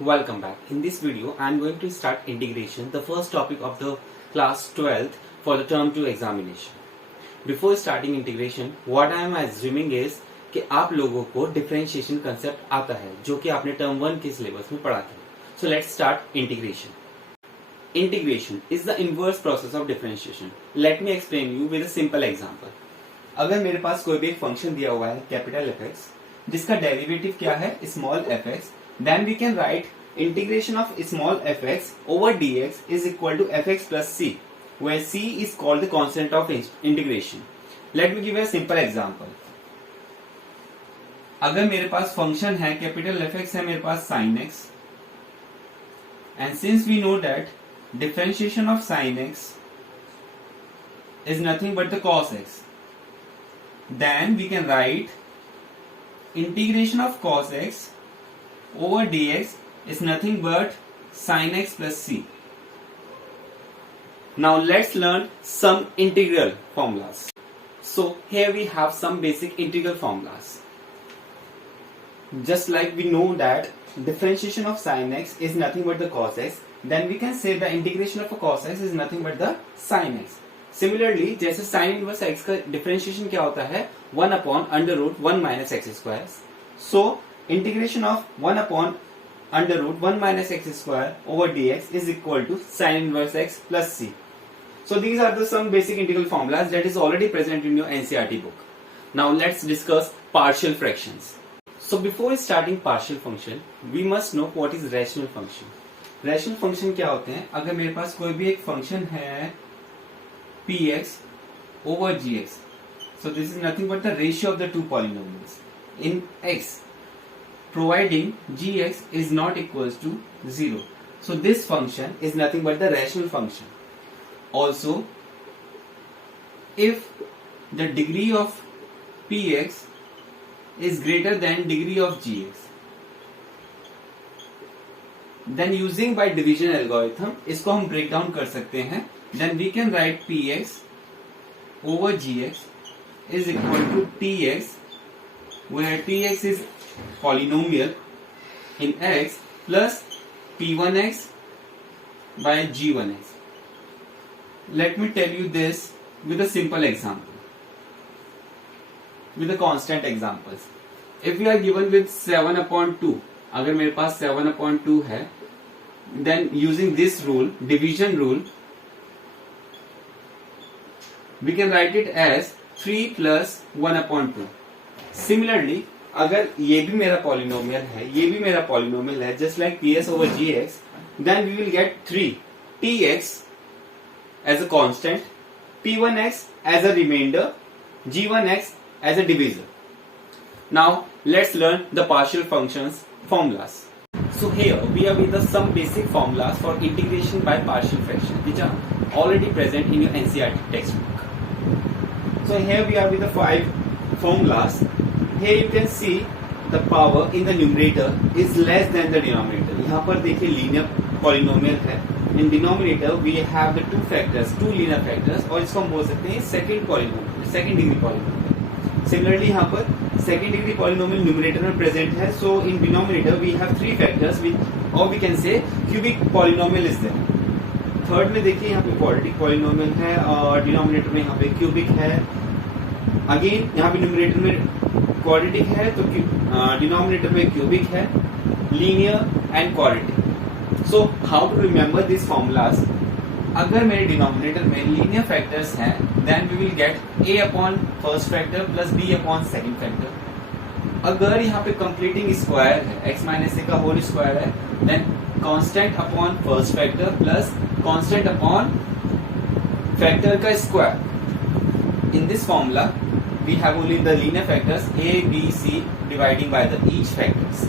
Welcome back. In this video, I am going to start integration, the first topic of the class 12th for the term 2 examination. Before starting integration, what I am assuming is कि आप लोगों को differentiation concept आता है जो कि आपने term 1 के syllabus में पढ़ा था. So let's start integration. Integration is the inverse process of differentiation. Let me explain you with a simple example. अगर मेरे पास कोई भी एक फंक्शन दिया हुआ है कैपिटल fx जिसका डेरिवेटिव क्या है small fx, then we can write integration of small fx over dx is equal to fx plus c, where c is called the constant of integration. Let me give a simple example. अगर मेरे पास function है capital fx है मेरे पास sin x, and since we know that differentiation of sin x is nothing but the cos x, then we can write integration of cos x over dx is nothing but sin x plus c. Now let's learn some integral formulas. So here we have some basic integral formulas. Just like we know that differentiation of sin x is nothing but the cos x, then we can say the integration of a cos x is nothing but the sin x. Similarly, जैसे sin inverse x का differentiation क्या होता है 1 upon under root 1 minus x square. So integration of 1 upon under root 1 minus x square over dx is equal to sin inverse x plus c. So these are the some basic integral formulas that is already present in your NCERT book. Now let's discuss partial fractions. So before starting partial function, we must know what is rational function. Rational function क्या होते हैं? अगर मेरे पास कोई भी एक function है px over gx, so this is nothing but the ratio of the two polynomials in x, providing gx is not equals to 0. So this function is nothing but the rational function. Also, if the degree of px is greater than degree of gx, then using by division algorithm इसको हम break down कर सकते हैं. Then we can write px over gx is equal to tx, where tx is polynomial in x plus p1x by g1x. Let me tell you this with a simple example, with the constant examples. If we are given with 7 upon 2, अगर मेरे पास 7 upon 2 है, then using this rule, division rule, we can write it as 3 plus 1 upon 2. Similarly, अगर ये भी मेरा polynomial है, ये भी मेरा पॉलिनोमियल है, just like ps over gx, then we will get 3 tx as a constant, p1x as a remainder, g1x as a divisor. Now let's learn the partial functions formulas. So here we are with some basic formulas for integration by partial fraction, which are already present in your NCERT textbook. So here we are with the 5 formulas. Here you can see the power in the numerator is less than the denominator. यहाँ पर देखिए linear polynomial है. In denominator we have the two linear factors, और इसको हम बोल सकते हैं second polynomial, second degree polynomial. Similarly यहाँ पर second degree polynomial numerator में present है. So in denominator we have 3 factors, or we can say cubic polynomial is there. Third में देखिए यहाँ पे क्वाड्रेटिक पॉलिनोमियल है और डिनोमिनेटर में यहाँ पे क्यूबिक है. अगेन यहाँ पे न्यूमरेटर में क्वाड्रेटिक है तो डिनोमिनेटर में क्यूबिक है. Linear and quadratic. So how to remember this formulas? अगर मेरे डिनोमिनेटर में लीनियर फैक्टर्स हैं, then we will get a upon first factor plus b upon second factor. अगर यहाँ पे कंप्लीटिंग स्क्वायर है, x माइनस ए का होल स्क्वायर है, then constant upon first factor plus constant upon factor का square. In this formula we have only the linear factors a b c dividing by the each factors.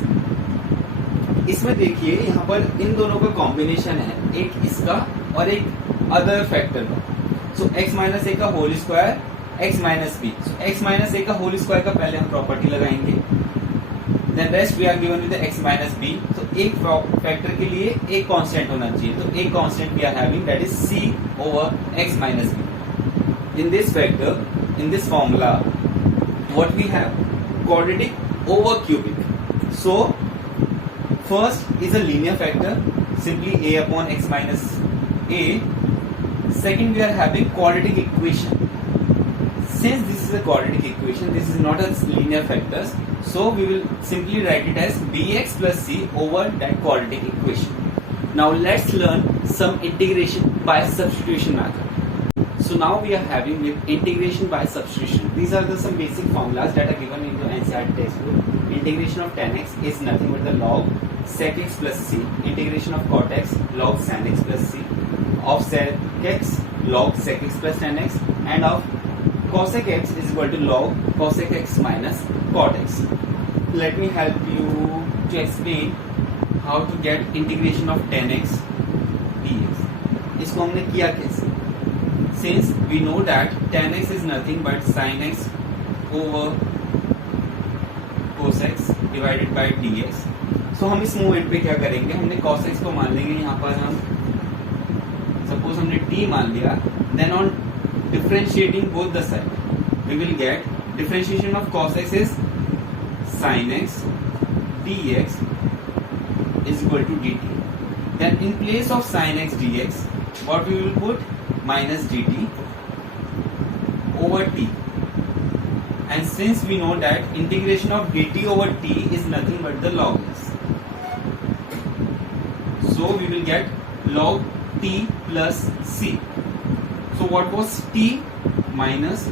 इसमें देखिए यहाँ पर इन दोनों का combination है, एक इसका और एक अदर फैक्टर का. सो x माइनस ए का whole square, x minus b. x minus a का होल स्क्वायर का पहले हम प्रॉपर्टी लगाएंगे, then rest we are given with x minus b. तो एक फैक्टर के लिए एक कांस्टेंट होना चाहिए, तो एक constant we are having, that is c over x minus b. In this factor, in this formula, what we have? Quadratic over cubic. So first is a linear factor, simply a upon x minus a. Second, we are having quadratic equation. Since this is a quadratic equation, this is not a linear factors, so we will simply write it as bx plus c over that quadratic equation. Now let's learn some integration by substitution method. So now we are having with integration by substitution. These are some basic formulas that are given in the NCERT textbook. Integration of tan x is nothing but the log sec x plus c. Integration of cot x log sin x plus c. Of sec x log sec x plus tan x, and of cosec x is equal to log cosec x minus cot x. Let me help you to explain how to get integration of tan x dx. इसको हमने किया कैसे? Since we know that tan x is nothing but sin x over cos x divided by dx. So हम इस movement पे क्या करेंगे? हमने cos x को मान लेंगे, यहाँ पर हम सपोज हमने t मान लिया, then on differentiating both the side we will get differentiation of cos x is sin x dx is equal to dt. Then in place of sin x dx, what we will put? Minus dt over t. And since we know that integration of dt over t is nothing but the log s, so we will get log t plus c. So what was t? Minus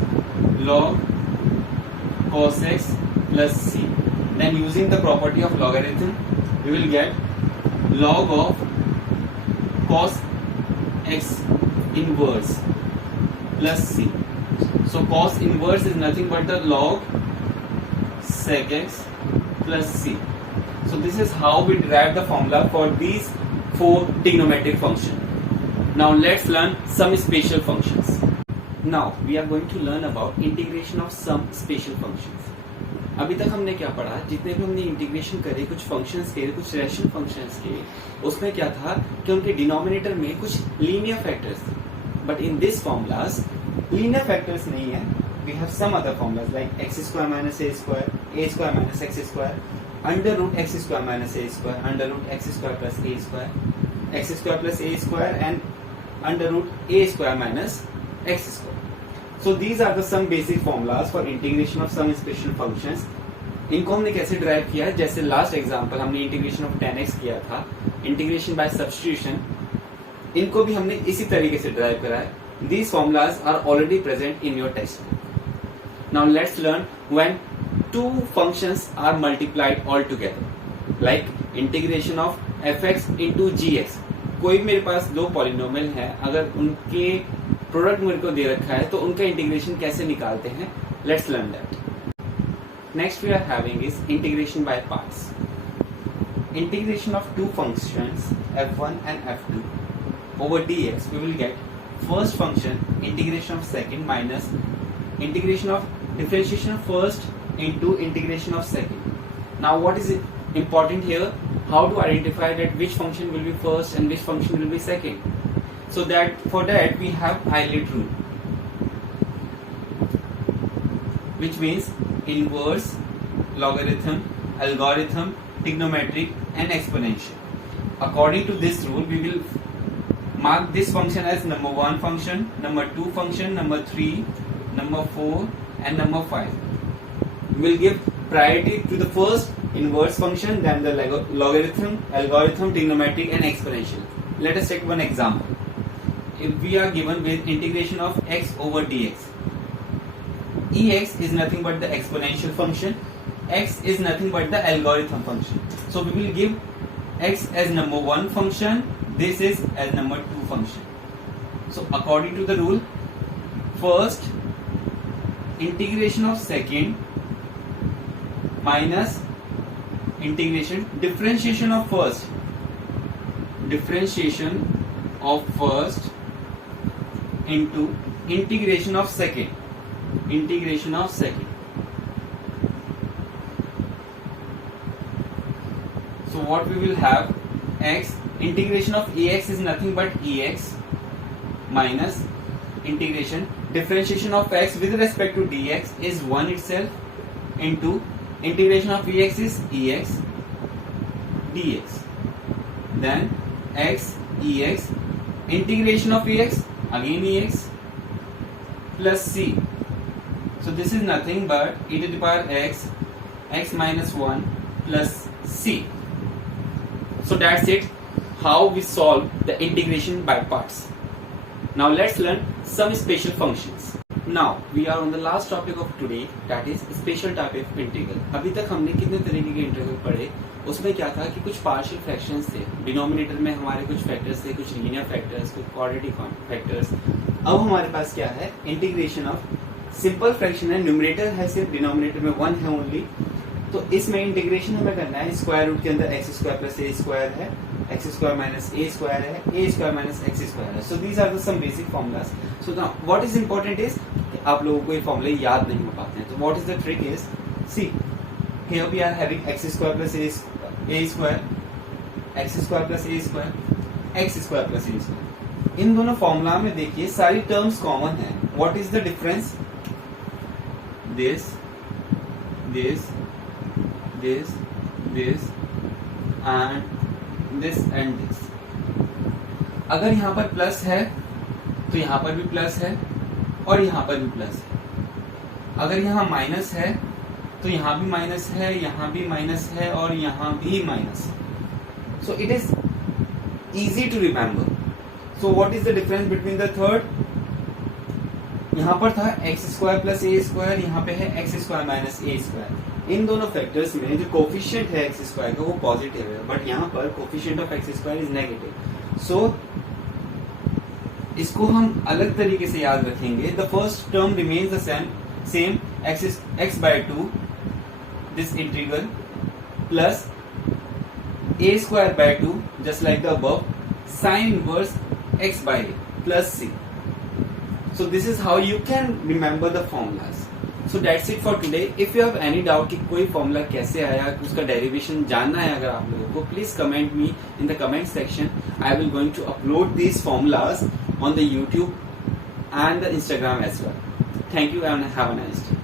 log cos x plus c. Then using the property of logarithm, we will get log of cos x inverse plus c. So cos inverse is nothing but the log sec x plus c. So this is how we derive the formula for these four trigonometric functions. Now let's learn some special functions. Now we are going to learn about integration of some special functions. अभी तक हमने क्या पढ़ा? जितने भी हमने integration करे कुछ फंक्शंस के, कुछ रैशनल फंक्शंस के, उसमें क्या था कि उनके डिनोमिनेटर में कुछ लीनियर फैक्टर्स थे. But in this formulas linear factors नहीं है. We have some other formulas like x square minus a square minus x square, under root x square minus a square, under root x square plus a square, x square plus a square and under root a square minus x square. So these are the some basic formulas for integration of some special functions. इनको हमने कैसे drive किया है? जैसे last example हमने integration of tan x किया था, integration by substitution, इनको भी हमने इसी तरीके से ड्राइव करा है. These formulas are already present in your textbook. Now let's learn when two functions are multiplied all together, like integration of fx into gx. कोई मेरे पास दो पॉलिनोमियल है, अगर उनके प्रोडक्ट मेरे को दे रखा है तो उनका इंटीग्रेशन कैसे निकालते हैं? Let's learn that. Next we are having is integration by parts. Integration of two functions f1 and f2 over dx, we will get first function integration of second minus integration of differentiation of first into integration of second. Now what is important here? How to identify that which function will be first and which function will be second? So that for that we have Euclid rule, which means inverse, logarithm, algorithm, trigonometric and exponential. According to this rule, we will mark this function as number 1 function, number 2 function, number 3, number 4 and number 5. We will give priority to the first inverse function, then the logarithm, algorithm, trigonometric and exponential. Let us take one example. If we are given with integration of x over dx, ex is nothing but the exponential function, x is nothing but the algorithm function. So we will give x as number 1 function, this is as number 2 function. So according to the rule, first integration of second minus integration differentiation of first into integration of second. So what we will have, x integration of ax is nothing but ex minus integration differentiation of x with respect to dx is 1 itself into integration of ex is ex dx, then x ex, integration of ex, again ex, plus c. So this is nothing but e to the power x, x minus 1 plus c. So that's it, how we solve the integration by parts. Now let's learn some special functions. Now we are on the last topic of today, that is special type of integral. अभी तक हमने कितने तरीके के integral पढ़े, उसमें क्या था कि कुछ पार्शियल फ्रैक्शंस थे, डिनोमिनेटर में हमारे कुछ फैक्टर्स थे, कुछ लीनियर फैक्टर्स, कुछ क्वाड्रेटिक फैक्टर्स. अब हमारे पास क्या है, इंटीग्रेशन ऑफ सिंपल फ्रैक्शन है, न्यूमरेटर है सिर्फ, डिनोमिनेटर में 1 है ओनली. तो इसमें इंटीग्रेशन हमें करना है, स्क्वायर रूट के अंदर x square plus a square है, x square minus a square है, a square minus x square है. So these are the some basic formulas. So now what is important is आप लोगों को ये फॉर्मूले याद नहीं हो पाते हैं. तो what is the trick is, see here we are having x square plus a square, x square plus a square, x square plus a square. इन दोनों फॉर्मूला में देखिए सारी टर्म्स कॉमन है. What is the difference, this this this and this. अगर यहाँ पर plus है तो यहाँ पर भी प्लस है और यहाँ पर भी प्लस है. अगर यहाँ माइनस है तो यहाँ भी माइनस है, यहाँ भी माइनस है और यहाँ भी माइनस है. So it is easy to remember. So what is the difference between the third, यहाँ पर था x square plus a square, यहाँ पे है x square minus a square. इन दोनों फैक्टर्स में जो कोफिशिएंट है एक्स स्क्वायर का वो पॉजिटिव है, बट यहाँ पर coefficient of x square is negative. So इसको हम अलग तरीके से याद रखेंगे. The first term remains the same x by 2 this integral plus a square by 2 just like the above, sine inverse x by a plus c. So this is how you can remember the formulas. So that's it for today. If you have any doubt कि कोई formula कैसे आया, उसका derivation जानना है अगर आप लोगों को, please comment me in the comment section. I will going to upload these formulas on the YouTube and the Instagram as well. Thank you and have a nice day.